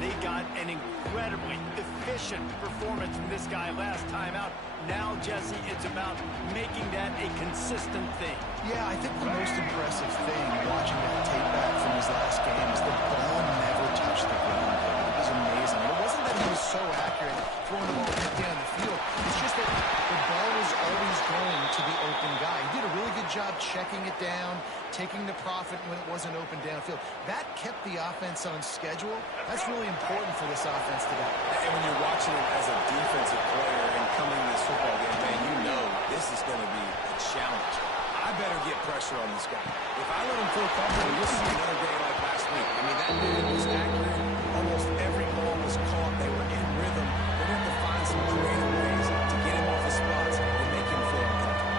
They got an incredibly efficient performance from this guy last time out. Now, Jesse, it's about making that a consistent thing. Yeah, I think the most impressive thing watching that tape back from his last game is the ball never touched the ground. It was amazing. And it wasn't that he was so accurate throwing the ball down the field. It's just that the ball was always going to the open guy. He did a really good job checking it down, taking the profit when it wasn't open downfield. That kept the offense on schedule. That's really important for this offense today. And when you're watching it as a defensive player and coming to this football game, man, you know this is going to be a challenge. I better get pressure on this guy. If I let him feel comfortable, you'll see another day like last week. I mean, that dude was accurate. Almost every ball was caught. They were in rhythm. They're going to have to find some creative ways to get him off his spots and make him feel uncomfortable.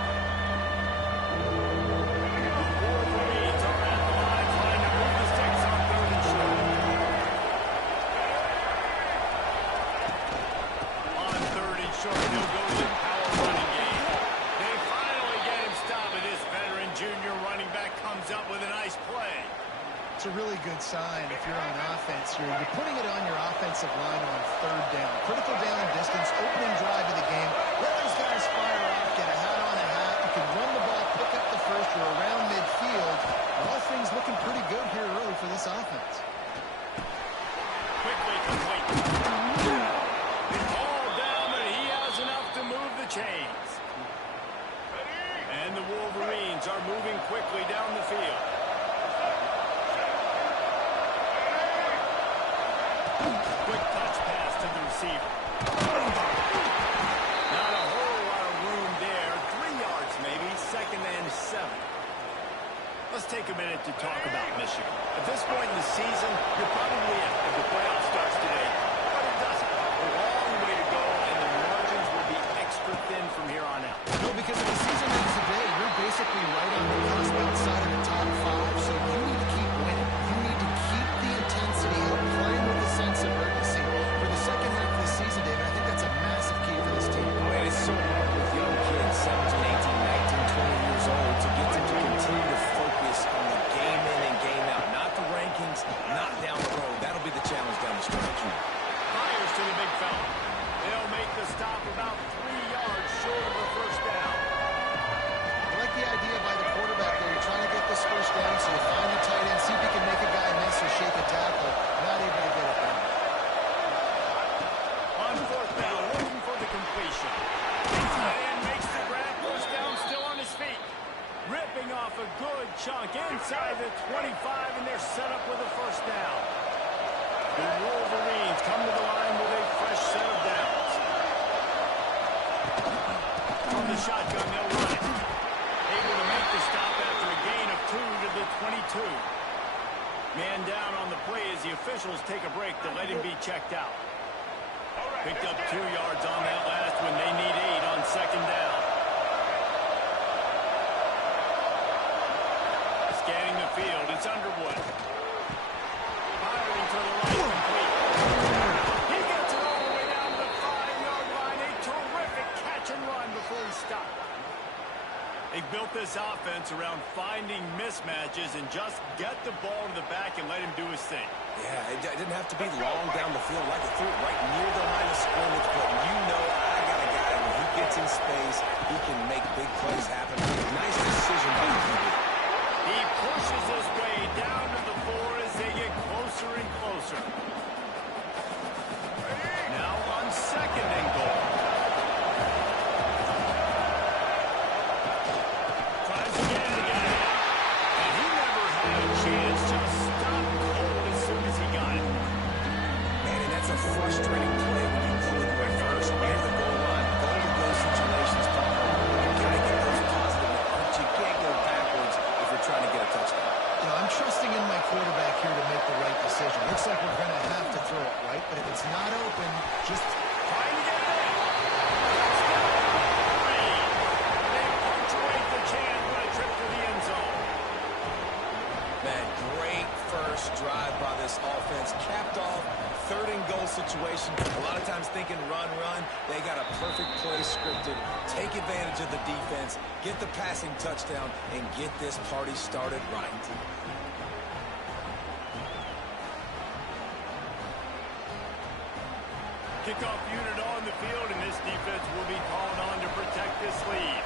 Wolverines are at the line trying to move the sticks on 3rd and short. On 3rd and short, they'll go with power running game. They finally get him stopped. This veteran junior running back comes up with a nice play. It's a really good sign if you're on offense. You're putting it on your offensive line on 3rd down. Critical down and distance, opening drive of the game. Let these guys fire off, get a hat on a hat. You can run the ball, pick up the first or around midfield. All things looking pretty good here early for this offense. Quickly complete. It's all down, but he has enough to move the chains. And the Wolverines are moving quickly down the field. Quick touch pass to the receiver. Not a whole lot of room there. 3 yards maybe, 2nd and 7. Let's take a minute to talk about Michigan. At this point in the season, you're probably in if the playoff starts today. But it doesn't. A long way to go, and the margins will be extra thin from here on out. No, because if the season ends today, you're basically right on the cusp outside of the top 5, so you need to keep winning. You need to keep the intensity up, playing with a sense of urgency. For the second half of the season, David, I think that's a massive key for this team. Oh, and it's so hard with young kids, 17, 18, 19, 20 years old, to get them to continue to focus on the game in and game out. Not the rankings, not down the road. That'll be the challenge down the stretch. Fires to the big fella. They'll make the stop about 3 yards short of the first down. I like the idea by the quarterback there. You're trying to get this first down, so you find the tight end, see if you can make a guy miss or shake a tackle. Not able to get it done. On 4th down, looking for the completion. The tight end makes the grab. First down, still on his feet. Ripping off a good chunk inside the 25, and they're set up with a first down. The Wolverines come to the line with a fresh set of downs. From the shotgun, they'll run it. Able to make the stop after a gain of 2 to the 22. Man down on the play as the officials take a break to let him be checked out. Picked up 2 yards on that last one. They need 8 on 2nd down. Scanning the field, it's Underwood. Firing to the right, complete. He gets it all the way down to the 5-yard line. A terrific catch and run before he stopped. They built this offense around finding mismatches and just get the ball to the back and let him do his thing. Yeah, it didn't have to be long down the field. Like it threw it right near the line of scrimmage, but you know I got a guy when he gets in space, he can make big plays happen. Nice decision by the QB. He pushes his way down to the 4 as they get closer and closer. Now on 2nd and goal. Tries again to get it. And he never had a chance, just stopped cold as soon as he got it. Man, and that's a frustrating play when you pull it reverse near the goal line. Goal-to-goal situations come up. You gotta get those positive yards. You can't go backwards if you're trying to get a touchdown. You know, I'm trusting in my quarterback here to make the right decision. Looks like we're going to have to throw it, right? But if it's not open, just Trying to get it in. They punctuate the chance with a trip to the end zone. Man, great first drive by this offense. Capped off 3rd and goal situation. A lot of times thinking run. They got a perfect play scripted. Take advantage of the defense. Get the passing touchdown and get this party started right. Kickoff unit on the field, and this defense will be called on to protect this lead.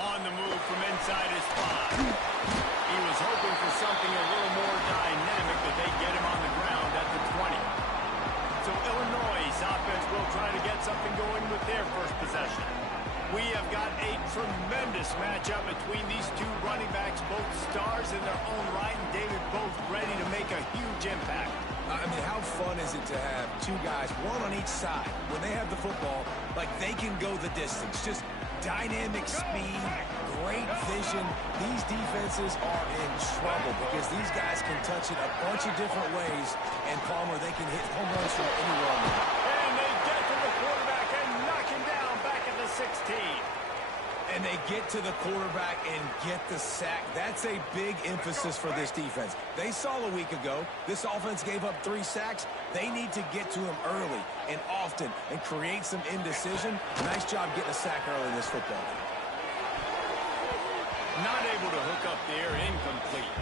On the move from inside his spot. He was hoping for something a little more dynamic, but they get him on the ground at the 20. So Illinois' offense will try to get something going with their first possession. We have got a tremendous matchup between these two running backs, both stars in their own right, and David, both ready to make a huge impact. I mean, how fun is it to have two guys, one on each side, when they have the football, like they can go the distance. Just dynamic speed, great vision. These defenses are in trouble because these guys can touch it a bunch of different ways, and Palmer, they can hit home runs from anywhere on the field. And they get to the quarterback and knock him down back at the 16. And they get to the quarterback and get the sack. That's a big emphasis for this defense. They saw a week ago, this offense gave up 3 sacks. They need to get to him early and often and create some indecision. Nice job getting a sack early in this football game. Not able to hook up there, incomplete.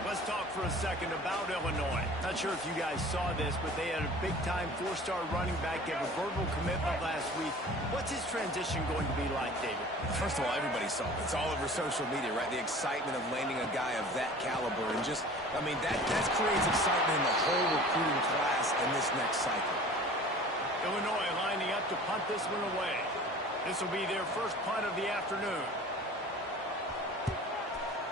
Let's talk for a second about Illinois. Not sure if you guys saw this, but they had a big-time 4-star running back give a verbal commitment last week. What's his transition going to be like, David? First of all, everybody saw it. It's all over social media, right? The excitement of landing a guy of that caliber. And just, I mean, that creates excitement in the whole recruiting class in this next cycle. Illinois lining up to punt this one away. This will be their first punt of the afternoon.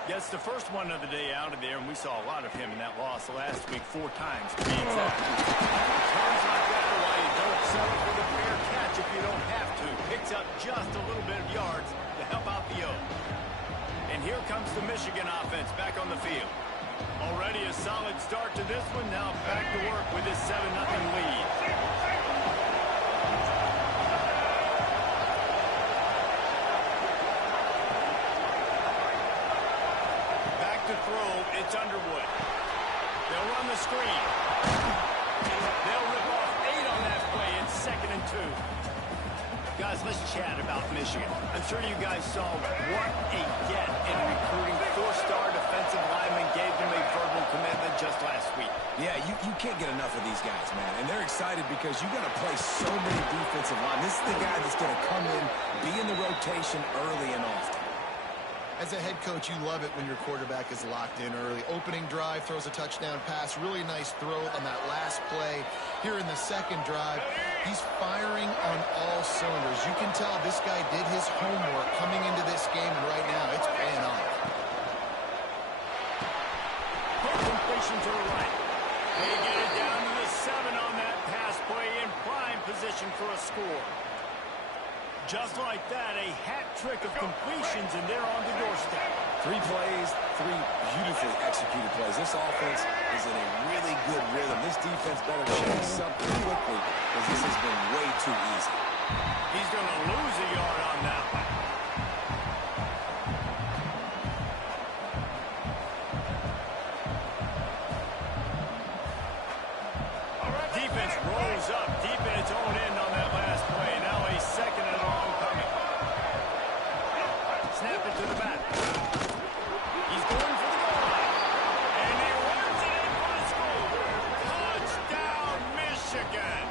Gets the first one of the day out of there, and we saw a lot of him in that loss last week, 4 times to be exact. Turns like that, why you don't settle for the fair catch if you don't have to. Picks up just a little bit of yards to help out the O. And here comes the Michigan offense back on the field. Already a solid start to this one, now back to work with his 7-0 lead. To throw, it's Underwood. They'll run the screen. They'll rip off 8 on that play. It's 2nd and 2. Guys, let's chat about Michigan. I'm sure you guys saw what a get in recruiting. 4-star defensive lineman gave them a verbal commitment just last week. Yeah, you can't get enough of these guys, man. And they're excited because you're going to play so many defensive line. This is the guy that's going to come in, be in the rotation early and often. As a head coach, you love it when your quarterback is locked in early. Opening drive, throws a touchdown pass. Really nice throw on that last play. Here in the second drive, he's firing on all cylinders. You can tell this guy did his homework coming into this game, and right now it's paying off. Completion to the right. They get it down to the 7 on that pass play in prime position for a score. Just like that, a hat trick of completions, and they're on the doorstep. 3 plays, 3 beautifully executed plays. This offense is in a really good rhythm. This defense better change something quickly because this has been way too easy. He's going to lose a yard on that one. Defense rolls up deep in its own end on that last play. Now a 2nd and long coming. Snap it to the back. He's going for the goal line. And he runs it in for the score. Touchdown, Michigan.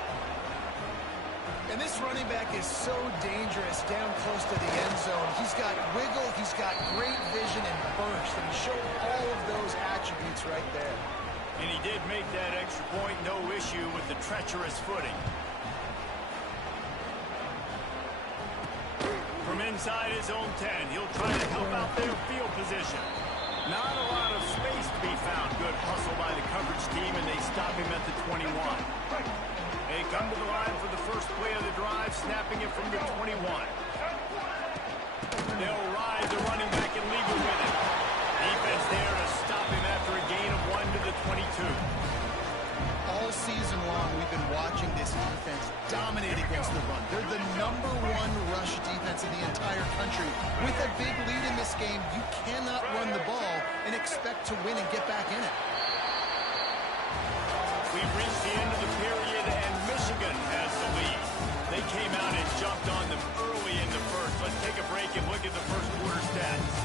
And this running back is so dangerous down close to the end zone. He's got wiggle, he's got great vision and burst, and he showed all of those attributes right there. And he did make that extra point, no issue with the treacherous footing. From inside his own 10, he'll try to help out their field position. Not a lot of space to be found. Good hustle by the coverage team, and they stop him at the 21. They come to the line for the first play of the drive, snapping it from the 21. They'll ride the running back and leave it with it. Defense there to stop him after a gain of 1 to the 22. All season long, we've been watching this defense dominate against the run. They're the #1 rush defense in the entire country. With a big lead in this game, you cannot run the ball and expect to win and get back in it. We've reached the end of the period, and Michigan has the lead. They came out and jumped on them early in the first. Let's take a break and look at the first quarter stats. 1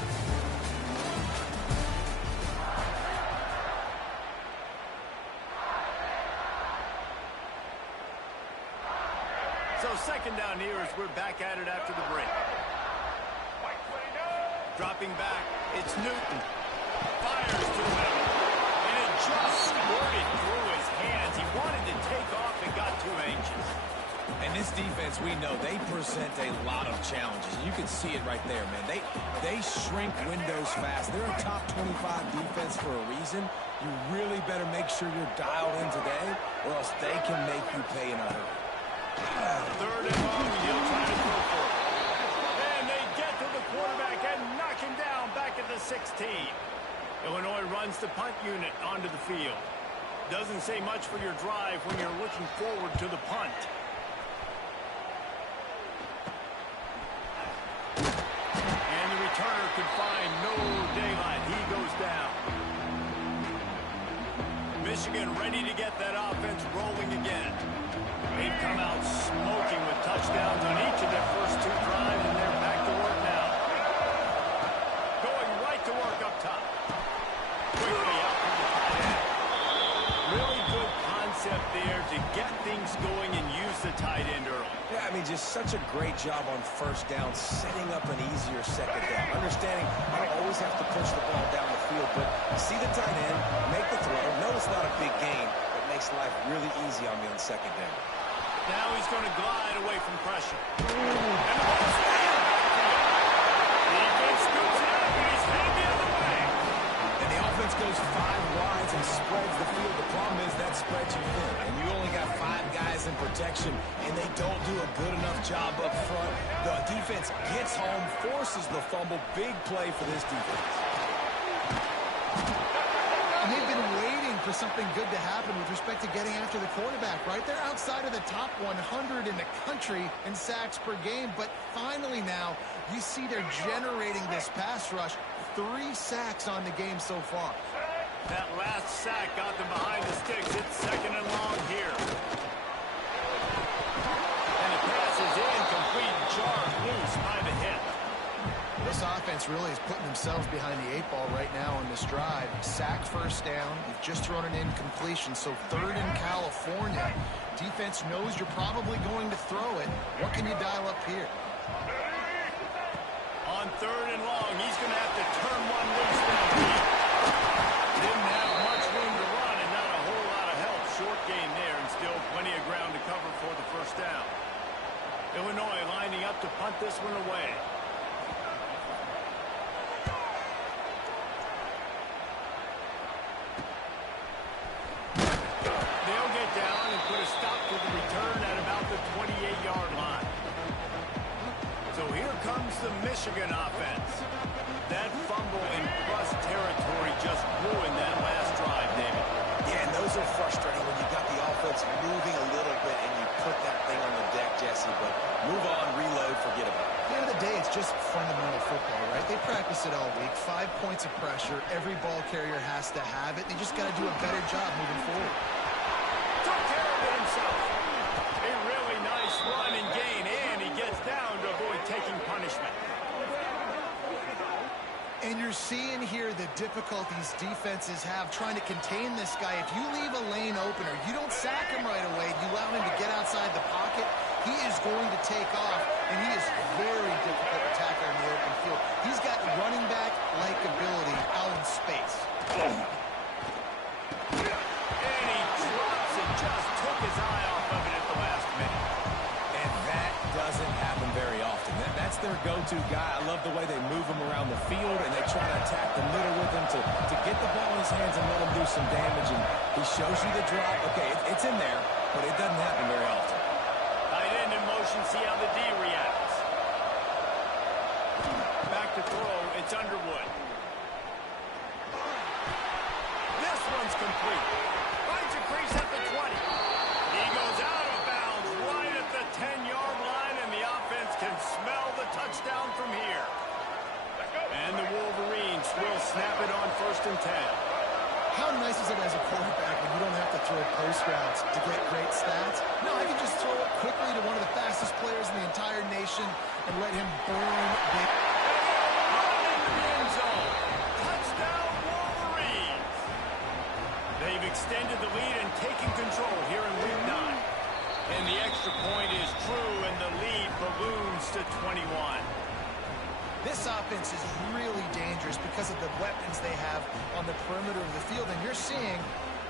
So second down here as we're back at it after the break. Dropping back, it's Newton. Fires to the middle. And it just squirted through his hands. He wanted to take off and got too anxious. And this defense, we know, they present a lot of challenges. You can see it right there, man. They shrink windows fast. They're a top 25 defense for a reason. You really better make sure you're dialed in today, or else they can make you pay in a hurry. Third and long, he'll try to go for it. And they get to the quarterback and knock him down back at the 16. Illinois runs the punt unit onto the field. Doesn't say much for your drive when you're looking forward to the punt. And the returner could find no daylight. He goes down. Michigan ready to get that offense rolling again. They've come out smoking with touchdowns on each of their first two drives, and they're back to work now. Going right to work up top. Quickly out to the tight end. Really good concept there to get things going and use the tight end early. Yeah, I mean, just such a great job on first down, setting up an easier second down. Understanding I don't always have to push the ball down the field, but see the tight end, make the throw. No, it's not a big gain, but makes life really easy on me on second down. Now he's going to glide away from pressure. And the ball's down. Defense scoops it up, and he's headed the other way. And the offense goes 5 wides and spreads the field. The problem is that spreads you thin, and you only got 5 guys in protection, and they don't do a good enough job up front. The defense gets home, forces the fumble. Big play for this defense. And they've been waiting for something good to happen with respect to getting after the quarterback, right? They're outside of the top 100 in the country in sacks per game, but finally now you see they're generating this pass rush. 3 sacks on the game so far. That last sack got them behind the sticks. It's second and long here. And the pass is incomplete, jarred loose by the hit. This offense really is putting themselves behind the 8 ball right now on this drive. Sack first down. You've just thrown an incompletion, so third in California. Defense knows you're probably going to throw it. What can you dial up here? On third and long, he's going to have to turn one loose downfield. Didn't have much room to run and not a whole lot of help. Short gain there and still plenty of ground to cover for the first down. Illinois lining up to punt this one away. They'll get down and put a stop to the return at about the 28-yard line. So here comes the Michigan offense. That fumble in plus territory just ruined that last drive, David. Yeah, and those are frustrating when you got the offense moving a little bit and you put that thing on the deck, Jesse. But move on, reload, forget about it. At the end of the day, it's just fundamental football, right? They practice it all week. 5 points of pressure. Every ball carrier has to have it. They just got to do a better job moving forward. Took care of it himself. A really nice run and gain, and he gets down to avoid taking punishment. And you're seeing here the difficulties defenses have trying to contain this guy. If you leave a lane open or you don't sack him right away, you allow him to get outside the pocket, he is going to take off, and he is very difficult to tackle in the open field. He's got running back-like ability out in space. And he drops it, just took his eye off of it at the last minute. And that doesn't happen very often. That's their go-to guy. I love the way they move him around the field, and they try to attack the middle with him to get the ball in his hands and let him do some damage. And he shows you the drop. Okay, it's in there, but it doesn't happen very often. Tight end in motion, see how the D reacts. Back to throw, it's Underwood. This one's complete. Finds a crease at the 20. He goes out of bounds right at the 10-yard line, and the offense can smell the touchdown from here. And the Wolverines will snap it on 1st and 10. How nice is it as a quarterback when you don't have to throw post routes to get great stats? No, I can just throw it quickly to one of the fastest players in the entire nation and let him burn big. Running in the end zone. Touchdown, Wolverines. They've extended the lead and taken control here in Week 9. And the extra point is true, and the lead balloons to 21. This offense is really dangerous because of the weapons they have on the perimeter of the field. And you're seeing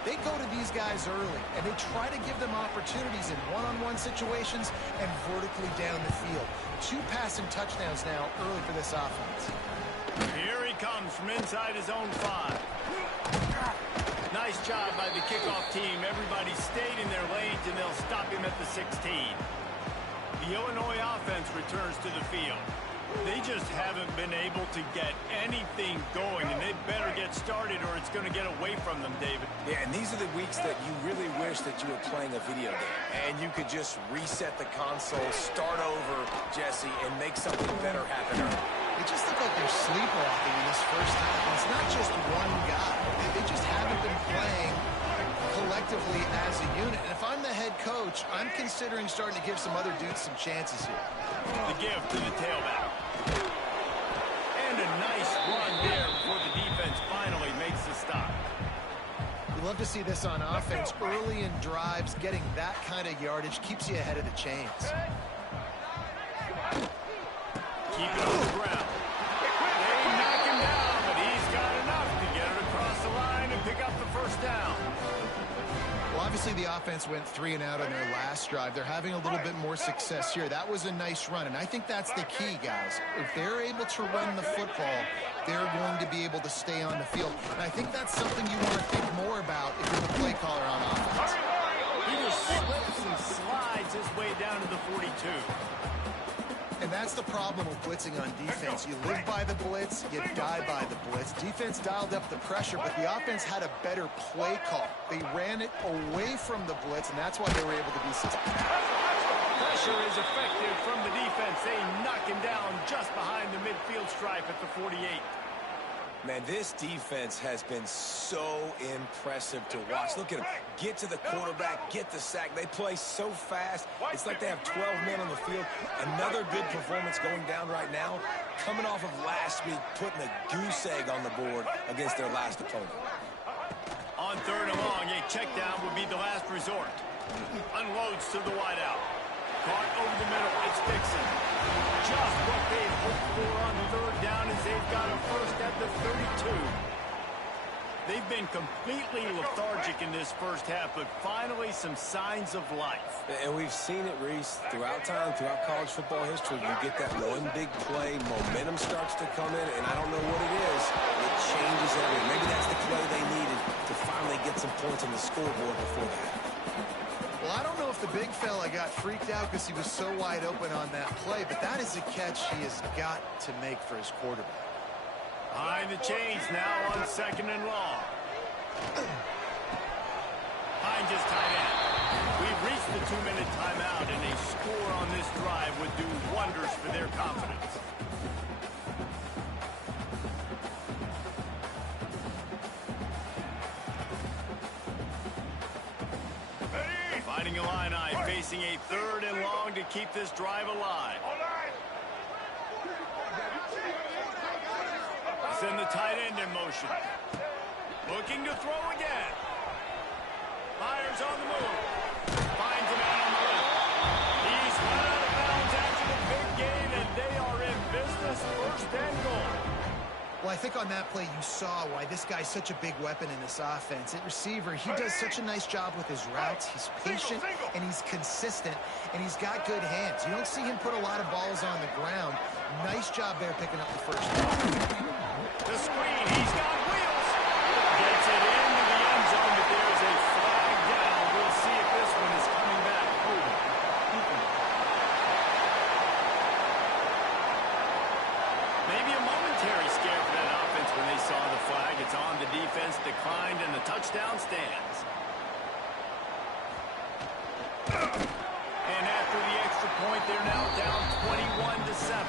they go to these guys early, and they try to give them opportunities in one-on-one situations and vertically down the field. 2 passing touchdowns now early for this offense. Here he comes from inside his own 5. Nice job by the kickoff team. Everybody stayed in their lanes, and they'll stop him at the 16. The Illinois offense returns to the field. They just haven't been able to get anything going, and they better get started or it's going to get away from them, David. Yeah, and these are the weeks that you really wish that you were playing a video game and you could just reset the console, start over, Jesse, and make something better happen early. They just look like they're sleepwalking in this first half. And it's not just one guy. They just haven't been playing collectively as a unit. And if I'm the head coach, I'm considering starting to give some other dudes some chances here. The give to the tailback. And a nice run there before the defense finally makes the stop. We love to see this on offense. Early in drives, getting that kind of yardage keeps you ahead of the chains. Keep it on the ground. They knock him down, but he's got enough to get it across the line and pick up the first down. Well, obviously the offense went 3 and out on their last drive. They're having a little bit more success here. That was a nice run, and I think that's the key, guys. If they're able to run the football, they're going to be able to stay on the field. And I think that's something you want to think more about if you're the play caller on offense. He just slips and slides his way down to the 42. And that's the problem with blitzing on defense. You live by the blitz, you die by the blitz. Defense dialed up the pressure, but the offense had a better play call. They ran it away from the blitz, and that's why they were able to be successful. Pressure is effective from the defense. They knock him down just behind the midfield stripe at the 48. Man, this defense has been so impressive to watch. Look at them. Get to the quarterback, get the sack. They play so fast. It's like they have 12 men on the field. Another good performance going down right now. Coming off of last week, putting a goose egg on the board against their last opponent. On 3rd and long, a check down would be the last resort. Unloads to the wideout. Caught over the middle. It's Dixon. Just what they hoped for on 3rd down as they've got a first at the 32. They've been completely lethargic in this first half, but finally some signs of life. And we've seen it, Reese, throughout time, throughout college football history. You get that one big play, momentum starts to come in, and I don't know what it is. It changes everything. Maybe that's the play they needed to finally get some points on the scoreboard before that. Well, I don't know if the big fella got freaked out because he was so wide open on that play, but that is a catch he has got to make for his quarterback. Behind the chains now on 2nd and long. Hines just tight end. We've reached the 2-minute timeout, and a score on this drive would do wonders for their confidence. Fighting Illini, facing a 3rd and long to keep this drive alive. Send the tight end in motion. Looking to throw again. Myers on the move. Finds a man on the left. He's run out of bounds after the big gain, and they are in business. 1st and goal. Well, I think on that play you saw why this guy's such a big weapon in this offense. At receiver, he does such a nice job with his routes. He's patient, and he's consistent, and he's got good hands. You don't see him put a lot of balls on the ground. Nice job there picking up the first down. The screen, he's got wheels. Gets it into the end zone, but there's a flag down. We'll see if this one is coming back. Maybe a momentary scare for that offense when they saw the flag. It's on, the defense declined, and the touchdown stands. And after the extra point, they're now down 21-7.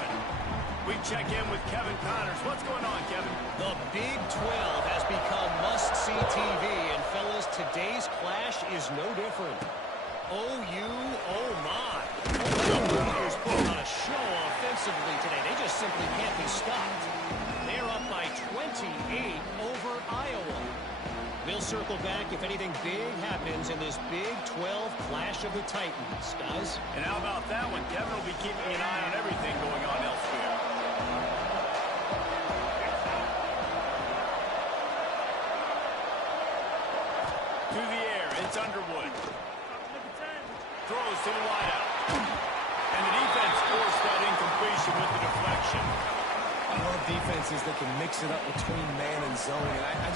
We check in with Kevin Connors. What's going on, Kevin? The Big 12 has become must-see TV, and fellas, today's clash is no different. OU, oh my. The Warriors put on a show offensively today. They just simply can't be stopped. They're up by 28 over Iowa. We'll circle back if anything big happens in this Big 12 Clash of the Titans. Guys? And how about that one? Kevin will be keeping an eye on everything going on elsewhere. Through the air, it's Underwood. Throws to the wideout. And the defense forced that incompletion with the deflection. I love defenses that can mix it up between man and zone. And I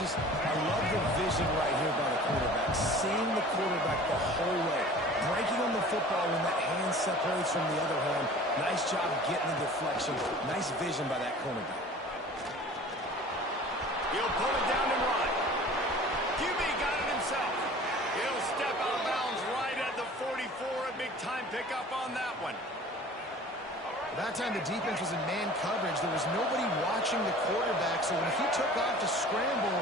love the vision right here by the quarterback. Seeing the quarterback the whole way. Breaking on the football when that hand separates from the other hand. Nice job getting the deflection. Nice vision by that cornerback. He'll pull it down and run. QB got it himself. He'll step out of bounds right at the 44. A big-time pickup on that one. That time the defense was in man coverage. There was nobody watching the quarterback, so when he took off to scramble,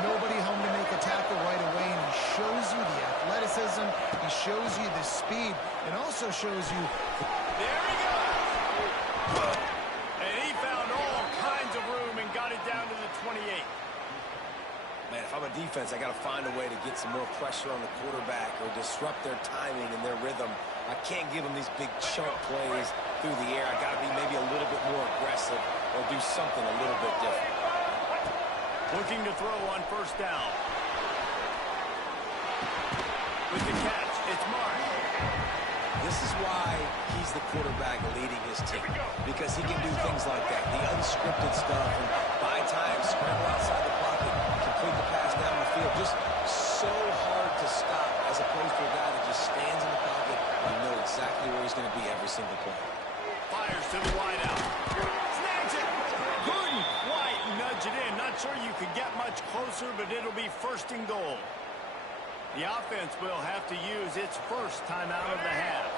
nobody home to make a tackle right away, and he shows you the athleticism, he shows you the speed, and also shows you... There he goes! And he found all kinds of room and got it down to the 28. Man, if I'm a defense, I got to find a way to get some more pressure on the quarterback or disrupt their timing and their rhythm. I can't give them these big chunk plays through the air. I got to be maybe a little bit more aggressive or do something a little bit different. Looking to throw on first down. With the catch, it's Mark. This is why he's the quarterback leading his team, because he can do things like that, the unscripted stuff, and buy time, scramble outside the pocket, complete the pass down the field. Just so hard to stop as opposed to a guy that just stands in the pocket and you know exactly where he's going to be every single play. Fires to the wideout. Snags it. Gordon White nudge it in. Not sure you could get much closer, but it'll be first and goal. The offense will have to use its first timeout of the half.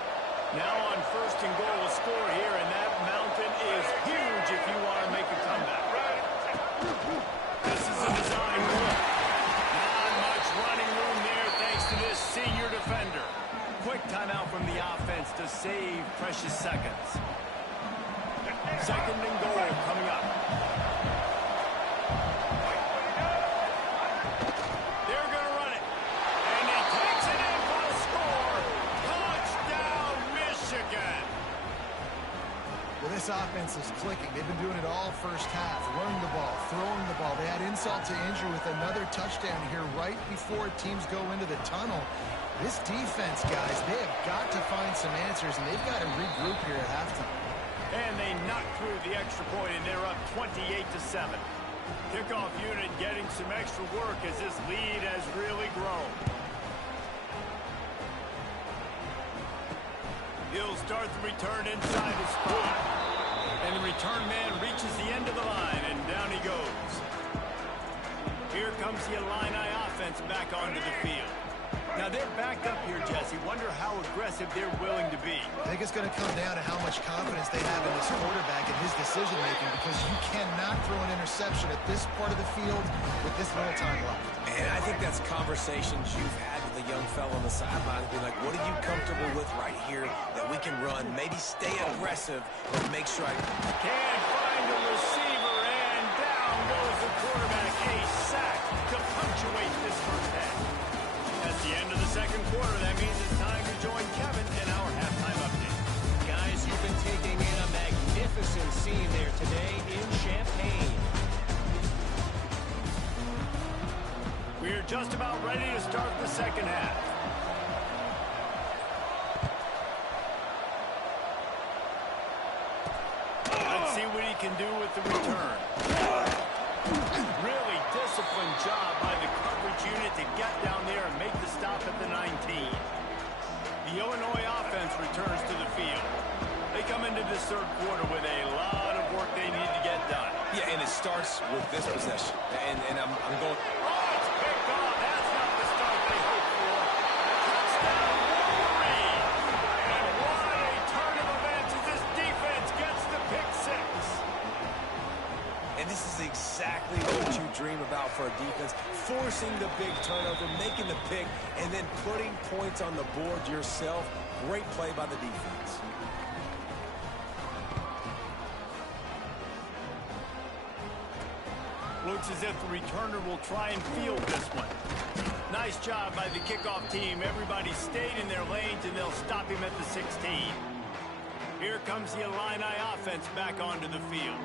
Now on first and goal, a score here, and that mountain is huge if you want to make a comeback. This is a design look. Not much running room there thanks to this senior defender. Quick timeout from the offense to save precious seconds. Second and goal coming up. They're going to run it. And he takes it in for a score. Touchdown, Michigan. Well, this offense is clicking. They've been doing it all first half. Running the ball, throwing the ball. They had insult to injury with another touchdown here right before teams go into the tunnel. This defense, guys, they have got to find some answers, and they've got to regroup here at halftime. And they knocked through the extra point, and they're up 28-7. Kickoff unit getting some extra work as this lead has really grown. He'll start the return inside the spot. And the return man reaches the end of the line, and down he goes. Here comes the Illini offense back onto the field. Now, they're backed up here, Jesse. Wonder how aggressive they're willing to be. I think it's going to come down to how much confidence they have in this quarterback and his decision-making, because you cannot throw an interception at this part of the field with this little time left. And I think that's conversations you've had with a young fellow on the sideline and be like, what are you comfortable with right here that we can run? Maybe stay aggressive, but make sure I... Can't find the receiver, and down goes the quarterback. A sack to punctuate this first half. At the end of the second quarter, that means it's time to join Kevin in our halftime update. Guys, you've been taking in a magnificent scene there today in Champaign. We're just about ready to start the second half. Let's see what he can do with the return. Really disciplined job by the coverage unit to get down there and make the stop at the 19. The Illinois offense returns to the field. They come into this third quarter with a lot of work they need to get done. Yeah, and it starts with this possession. And I'm going... Oh, it's picked off. That's not the start they hoped for. Touchdown, Wolverine. And what a turn of events as this defense gets the pick six. And this is exactly what you dream about for a defense. Forcing the big turnover, making the pick, and then putting points on the board yourself. Great play by the defense. Looks as if the returner will try and field this one. Nice job by the kickoff team. Everybody stayed in their lanes, and they'll stop him at the 16. Here comes the Illini offense back onto the field.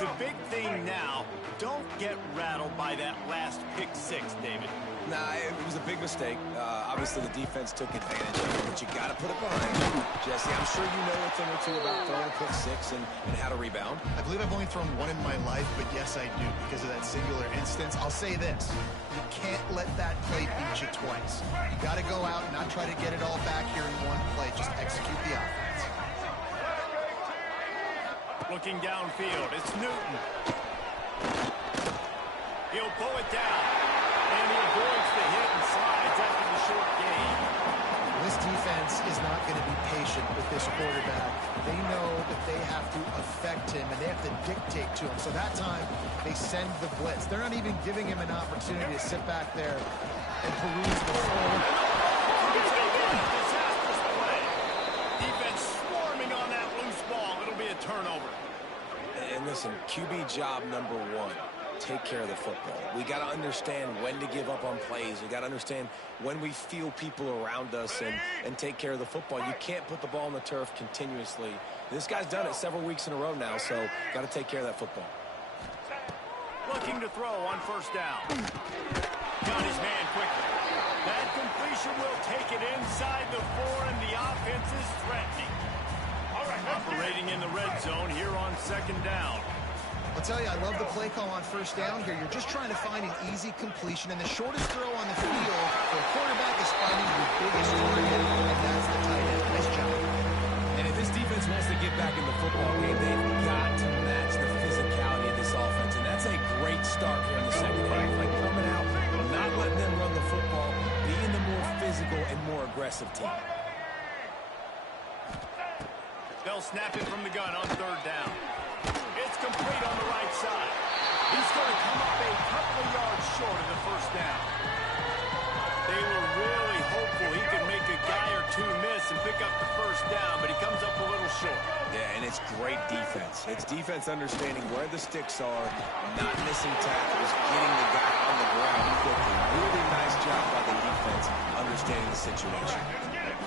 The big thing now, don't get rattled by that last pick six, David. Nah, it was a big mistake. Obviously, the defense took advantage of it, but you got to put it behind you. Jesse, I'm sure you know a thing or two about throwing a pick six and how to rebound. I believe I've only thrown one in my life, but yes, I do because of that singular instance. I'll say this. You can't let that play beat you twice. You got to go out and not try to get it all back here in one play. Just execute the offense. Looking downfield, it's Newton. He'll pull it down, and he avoids the hit and slides after the short gain. This defense is not going to be patient with this quarterback. They know that they have to affect him, and they have to dictate to him. So that time, they send the blitz. They're not even giving him an opportunity to sit back there and peruse the floor. Disastrous play. Defense swarming on that loose ball. It'll be a turnover. And listen, QB job number one, take care of the football. We got to understand when to give up on plays. We got to understand when we feel people around us and take care of the football. You can't put the ball on the turf continuously. This guy's done it several weeks in a row now, so got to take care of that football. Looking to throw on first down. Got his man quickly. That completion will take it inside the 4, and the offense is threatening. Operating in the red zone here on second down. I'll tell you, I love the play call on first down here. You're just trying to find an easy completion, and the shortest throw on the field for a quarterback is finding your biggest target, and that's the tight end. Nice job. And if this defense wants to get back in the football game, they've got to match the physicality of this offense, and that's a great start here in the second half. Like coming out, not letting them run the football, being the more physical and more aggressive team. They'll snap it from the gun on third down. It's complete on the right side. He's going to come up a couple of yards short of the first down. They were really hopeful he could make a guy or two miss and pick up the first down, but he comes up a little short. Yeah, and it's great defense. It's defense understanding where the sticks are, not missing tackles, getting the guy on the ground quickly. Really nice job by the defense understanding the situation.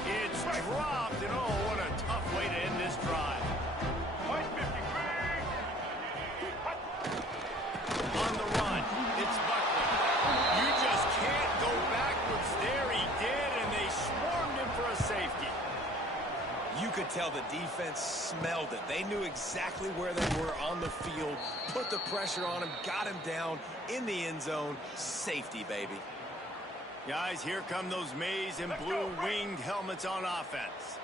It's dropped, and oh, what a tough way to end this drive. On the run, it's Buckley. You just can't go backwards there. He did, and they swarmed him for a safety. You could tell the defense smelled it. They knew exactly where they were on the field, put the pressure on him, got him down in the end zone. Safety, baby. Guys, here come those maize and blue winged helmets on offense.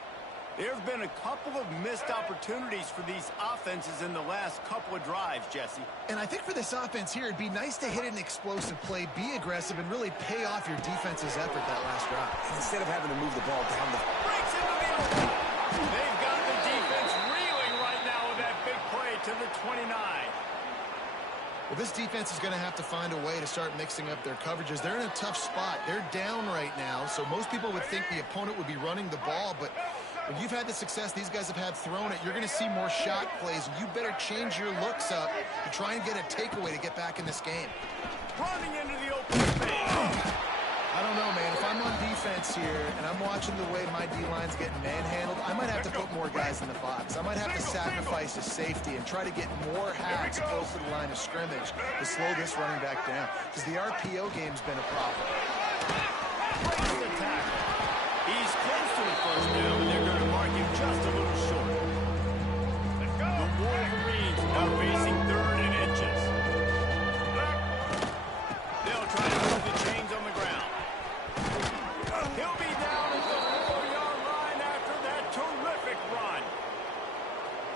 There have been a couple of missed opportunities for these offenses in the last couple of drives, Jesse. And I think for this offense here, it'd be nice to hit an explosive play, be aggressive, and really pay off your defense's effort that last drive. And instead of having to move the ball down the... Breaks into the open. They've got the defense reeling right now with that big play to the 29. Well, this defense is going to have to find a way to start mixing up their coverages. They're in a tough spot. They're down right now, so most people would think the opponent would be running the ball, but when you've had the success these guys have had throwing it, you're going to see more shot plays. You better change your looks up to try and get a takeaway to get back in this game. Running into the open space. I don't know, man. If I'm on defense here and I'm watching the way my D-line's getting manhandled, I might have to put more guys in the box. I might have to sacrifice a safety and try to get more hacks close to the line of scrimmage to slow this running back down, because the RPO game's been a problem. Breaks the tackle. He's close to the first down, and they're going to mark him just a little short. The Wolverines now facing third and inches. They'll try to move the chains on the ground. He'll be down at the 4-yard line after that terrific run.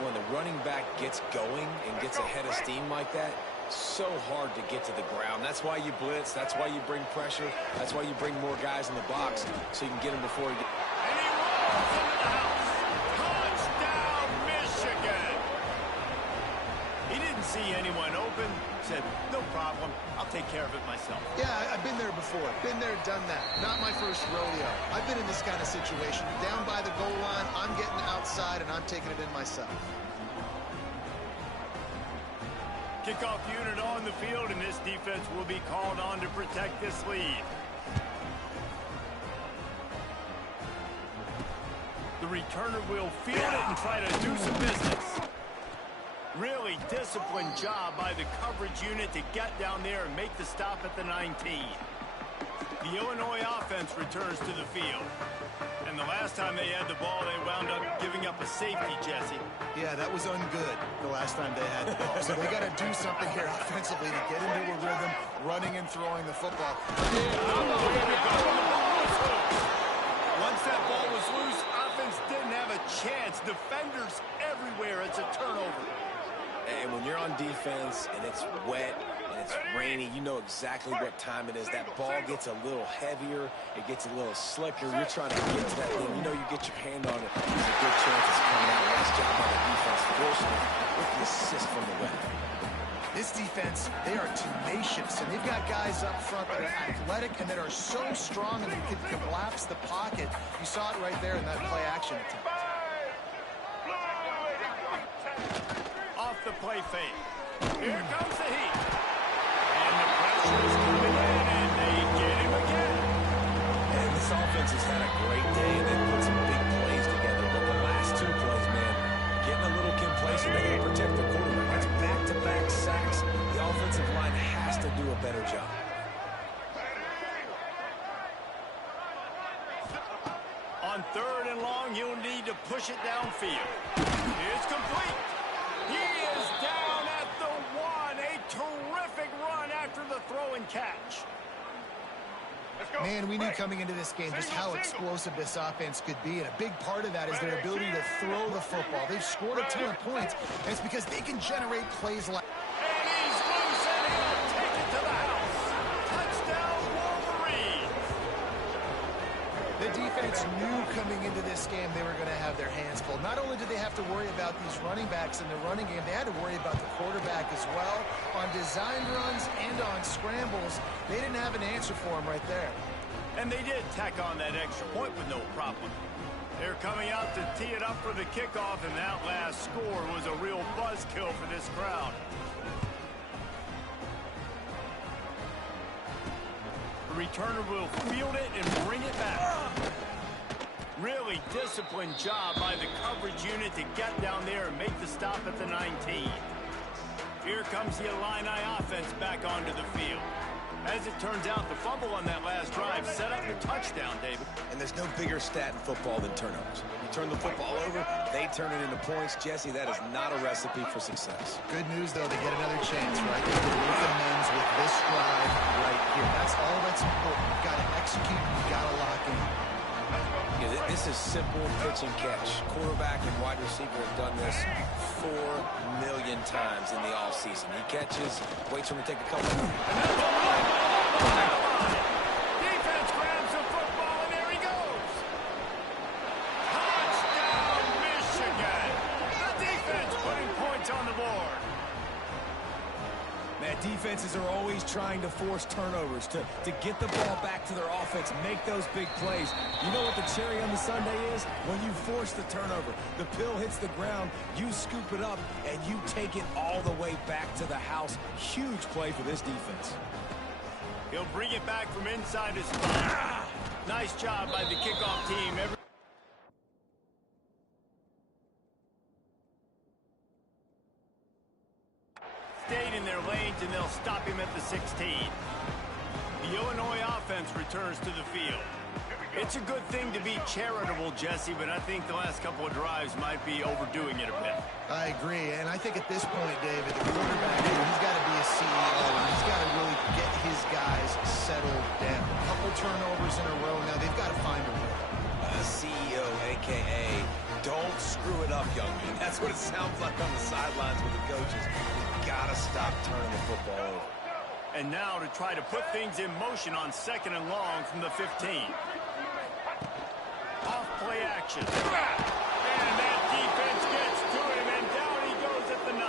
When the running back gets going and gets ahead of steam like that, so hard to get to the ground. That's why you blitz. That's why you bring pressure. That's why you bring more guys in the box so you can get him before he gets... And he rolls into the house. Touchdown, Michigan. He didn't see anyone open. Said, no problem. I'll take care of it myself. Yeah, I've been there before. Been there, done that. Not my first rodeo. I've been in this kind of situation. Down by the goal line, I'm getting outside, and I'm taking it in myself. Kickoff unit on the field, and this defense will be called on to protect this lead. The returner will field it and try to do some business. Really disciplined job by the coverage unit to get down there and make the stop at the 19. The Illinois offense returns to the field. And the last time they had the ball, they wound up giving up a safety, Jesse. Yeah, that was ungood the last time they had the ball. So they got to do something here offensively to get into a rhythm, running and throwing the football. Once that ball was loose, offense didn't have a chance. Defenders everywhere. It's a turnover. And when you're on defense and it's wet and it's rainy, you know exactly what time it is. That ball gets a little heavier. It gets a little slicker. You're trying to get to that thing. You know you get your hand on it. There's a good chance it's coming out. Nice job by the defense, forcing it with the assist from the wet. This defense, they are tenacious, and they've got guys up front that are athletic and that are so strong and they can collapse the pocket. You saw it right there in that play action attempt. Off the play fake. Here comes the heat. And the pressure is coming in, and they get him again. And this offense has had a great day, and they've put some big plays together. But the last two plays, man, getting a little complacent. They got to protect the quarterback. That's back-to-back sacks. The offensive line has to do a better job. On 3rd and long, you'll need to push it downfield. It's complete. He is down at the 1. A terrific run after the throw and catch. Man, we knew coming into this game just how explosive this offense could be, and a big part of that is their ability to throw the football. They've scored a ton of points, and it's because they can generate plays like... And he's loose, and he'll take it to the house. Touchdown, Wolverine. The defense knew coming into this game they were going to have their hands full. Not only did they have to worry about these running backs in the running game, they had to worry about the quarterback as well. On design runs and on scrambles, they didn't have an answer for him right there. And they did tack on that extra point with no problem. They're coming out to tee it up for the kickoff, and that last score was a real buzzkill for this crowd. The returner will field it and bring it back. Really disciplined job by the coverage unit to get down there and make the stop at the 19. Here comes the Illini offense back onto the field. As it turns out, the fumble on that last drive set up the touchdown, David. And there's no bigger stat in football than turnovers. You turn the football over, they turn it into points. Jesse, that is not a recipe for success. Good news, though, they get another chance, right? They can make amends with this drive right here. That's all that's important. You've got to execute, you've got to lock in. Yeah, this is simple pitch and catch. Quarterback and wide receiver have done this 4 million times in the offseason. He catches, waits for him to take a couple. Defense grabs the football, and there he goes. Touchdown, Michigan. The defense putting points on the board. Man, defenses are always trying to force turnovers to get the ball back to their offense, make those big plays. You know what the cherry on the sundae is? When you force the turnover, the pill hits the ground, you scoop it up, and you take it all the way back to the house. Huge play for this defense. He'll bring it back from inside his spot. Nice job by the kickoff team. Stayed in their lanes, and they'll stop him at the 16. The Illinois offense returns to the field. It's a good thing to be charitable, Jesse, but I think the last couple of drives might be overdoing it a bit. I agree, and I think at this point, David, the quarterback, he's got to be a CEO, and he's got to really get his guys settled down. A couple turnovers in a row now. They've got to find a rhythm. CEO, a.k.a. don't screw it up, young man. That's what it sounds like on the sidelines with the coaches. You've got to stop turning the football over. And now to try to put things in motion on 2nd and long from the 15. Off play action. And that defense gets to him, and down he goes at the 9.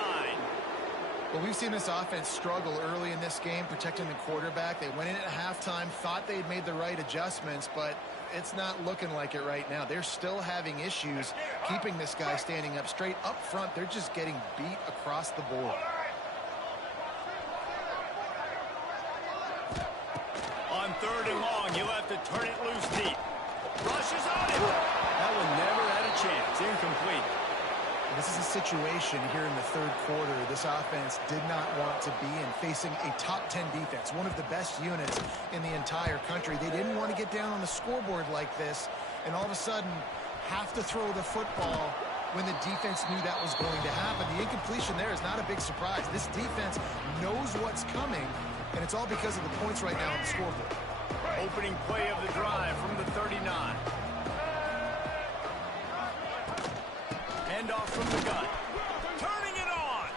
Well, we've seen this offense struggle early in this game, protecting the quarterback. They went in at halftime, thought they'd made the right adjustments, but it's not looking like it right now. They're still having issues keeping this guy standing up straight. Up front, they're just getting beat across the board. 3rd and long. He'll have to turn it loose deep. Rushes on it. That one never had a chance. Incomplete. This is a situation here in the 3rd quarter this offense did not want to be in, facing a top 10 defense, one of the best units in the entire country. They didn't want to get down on the scoreboard like this and all of a sudden have to throw the football when the defense knew that was going to happen. The incompletion there is not a big surprise. This defense knows what's coming, and it's all because of the points right now on the scoreboard. Opening play of the drive from the 39. Handoff from the gun. Turning it on.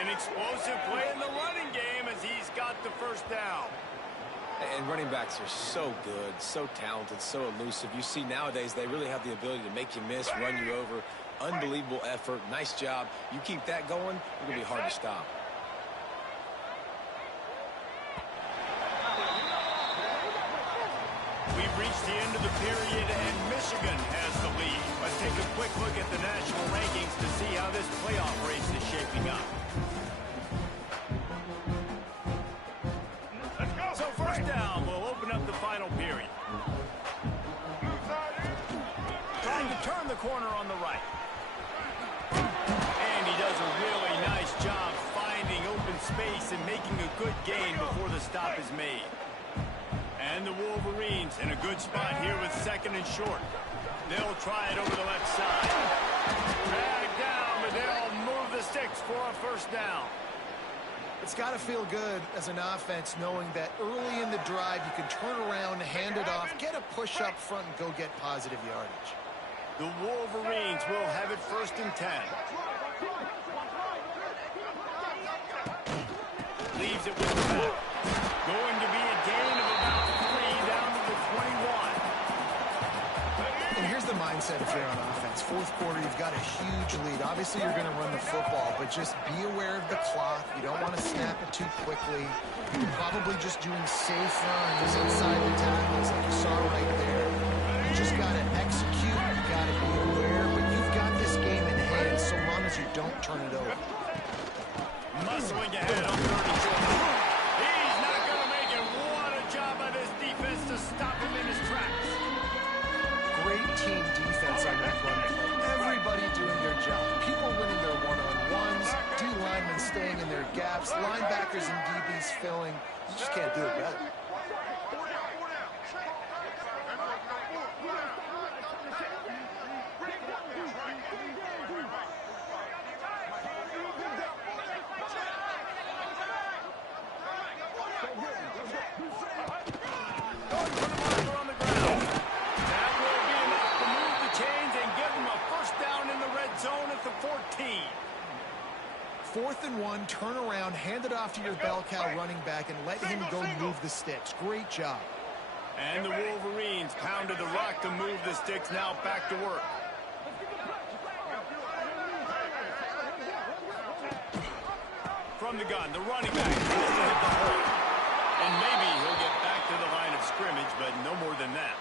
An explosive play in the running game as he's got the first down. And running backs are so good, so talented, so elusive. You see nowadays they really have the ability to make you miss, run you over. Unbelievable effort. Nice job. You keep that going, it's going to be hard to stop. We've reached the end of the period, and Michigan has the lead. Let's take a quick look at the national rankings to see how this playoff race is shaping up. So first down, we'll open up the final period. Trying to turn the corner on the right. And he does a really nice job finding open space and making a good gain before the stop is made. And the Wolverines in a good spot here with 2nd and short. They'll try it over the left side. Dragged down, but they'll move the sticks for a first down. It's got to feel good as an offense knowing that early in the drive you can turn around, hand it off, get a push up front, and go get positive yardage. The Wolverines will have it 1st and 10. Leaves it with the back. Going to be a gain of about 3 down to the 21. And here's the mindset if you're on offense. 4th quarter, you've got a huge lead. Obviously, you're going to run the football, but just be aware of the clock. You don't want to snap it too quickly. You're probably just doing safe runs inside the tackles like you saw right there. You just got to execute. You got to be aware, but you've got this game in hand so long as you don't turn it over. Muscling ahead on 3rd and short. He's not going to make it. What a job by this defense to stop him in his tracks. Great team defense on that run play. Everybody doing their job. People winning their one-on-ones, D-linemen staying in their gaps, linebackers and DBs filling. You just can't do it better. Fourth and 1, turn around, hand it off to your bell cow running back, and let him go move the sticks. Great job. And the Wolverines pounded the rock to move the sticks. Now back to work. From the gun, the running back tries to hit the hole. And maybe he'll get back to the line of scrimmage, but no more than that.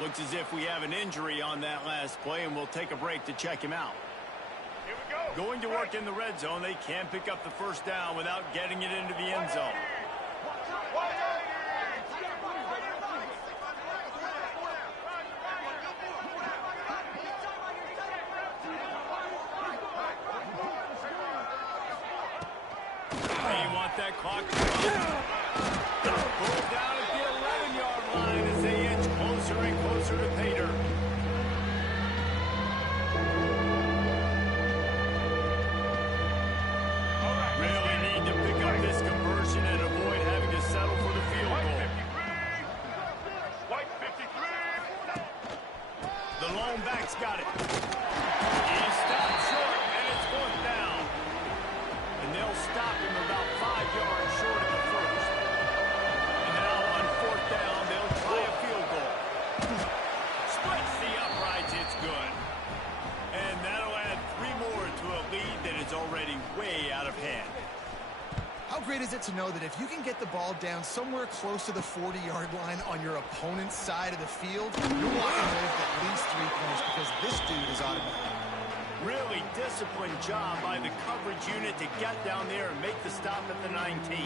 Looks as if we have an injury on that last play, and we'll take a break to check him out. Going to work in the red zone. They can't pick up the first down without getting it into the end zone. They want that clock to run. Pulled down at the 11-yard line as they inch closer and closer to pay dirt. Really need to pick up this conversion and avoid having to settle for the field goal. The lone back's got it. He stopped short, and it's 4th down. And they'll stop him about 5 yards short of the first. And now on 4th down, they'll try a field goal. Splits the uprights, it's good. And that'll add 3 more to a lead that is already way out of hand. How great is it to know that if you can get the ball down somewhere close to the 40-yard line on your opponent's side of the field, you're walking away with at least 3 points because this dude is automatic. Really disciplined job by the coverage unit to get down there and make the stop at the 19.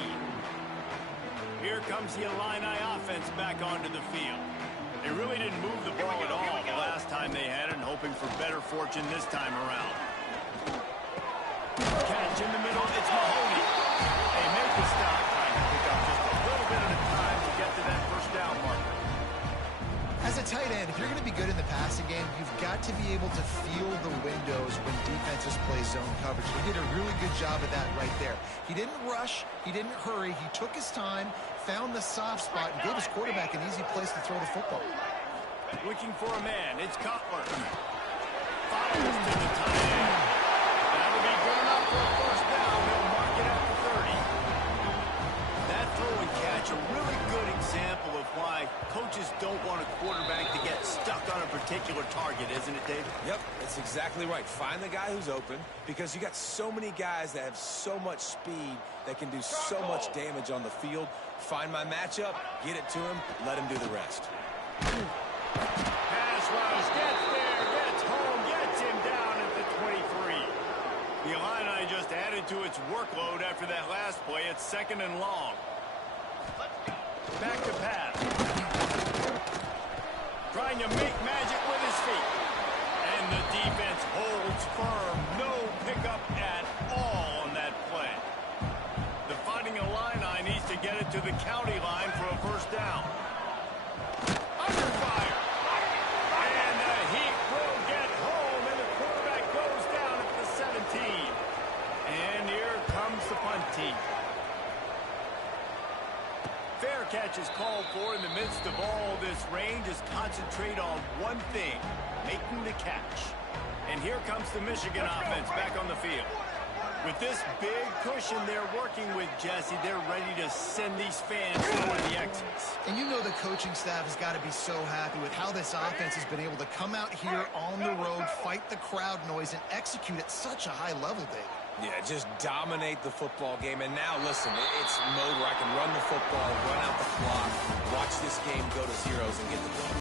Here comes the Illini offense back onto the field. They really didn't move the ball at all the last time they had it, and hoping for better fortune this time around. Catch in the middle, it's Mahoney. They make the stop, trying to pick up just a little bit at a time to get to that first down marker. As a tight end, if you're going to be good in the passing game, you've got to be able to feel the windows when defenses play zone coverage. He did a really good job of that right there. He didn't rush. He didn't hurry. He took his time, found the soft spot, and gave his quarterback an easy place to throw the football. Looking for a man. It's Cutler. Fires to the tight end. That'll be good enough for a first down. They'll mark it at the 30. That throw and catch, a really good example of why coaches don't want a quarterback to get stuck on a particular target, isn't it, Dave? Yep, that's exactly right. Find the guy who's open, because you got so many guys that have so much speed that can do so much damage on the field. Find my matchup, get it to him, let him do the rest. Pass rush, gets there, gets home, gets him down at the 23. The Illini just added to its workload after that last play. It's second and long. Back to pass. Trying to make magic with his feet. And the defense holds firm. No pickup at all on that play. The Fighting Illini needs to get it to the county line for a first down. Under fire. And the Heat will get home, and the quarterback goes down at the 17. And here comes the punt team. Fair catch is called for. In the midst of all this rain, just concentrate on one thing, making the catch. And here comes the Michigan offense back on the field. With this big cushion they're working with, Jesse, they're ready to send these fans toward the exits. And you know the coaching staff has got to be so happy with how this offense has been able to come out here on the road, fight the crowd noise, and execute at such a high level, Dave. Yeah, just dominate the football game. And now, listen, it's mode where I can run the football, run out the clock, watch this game go to zeros, and get the ball.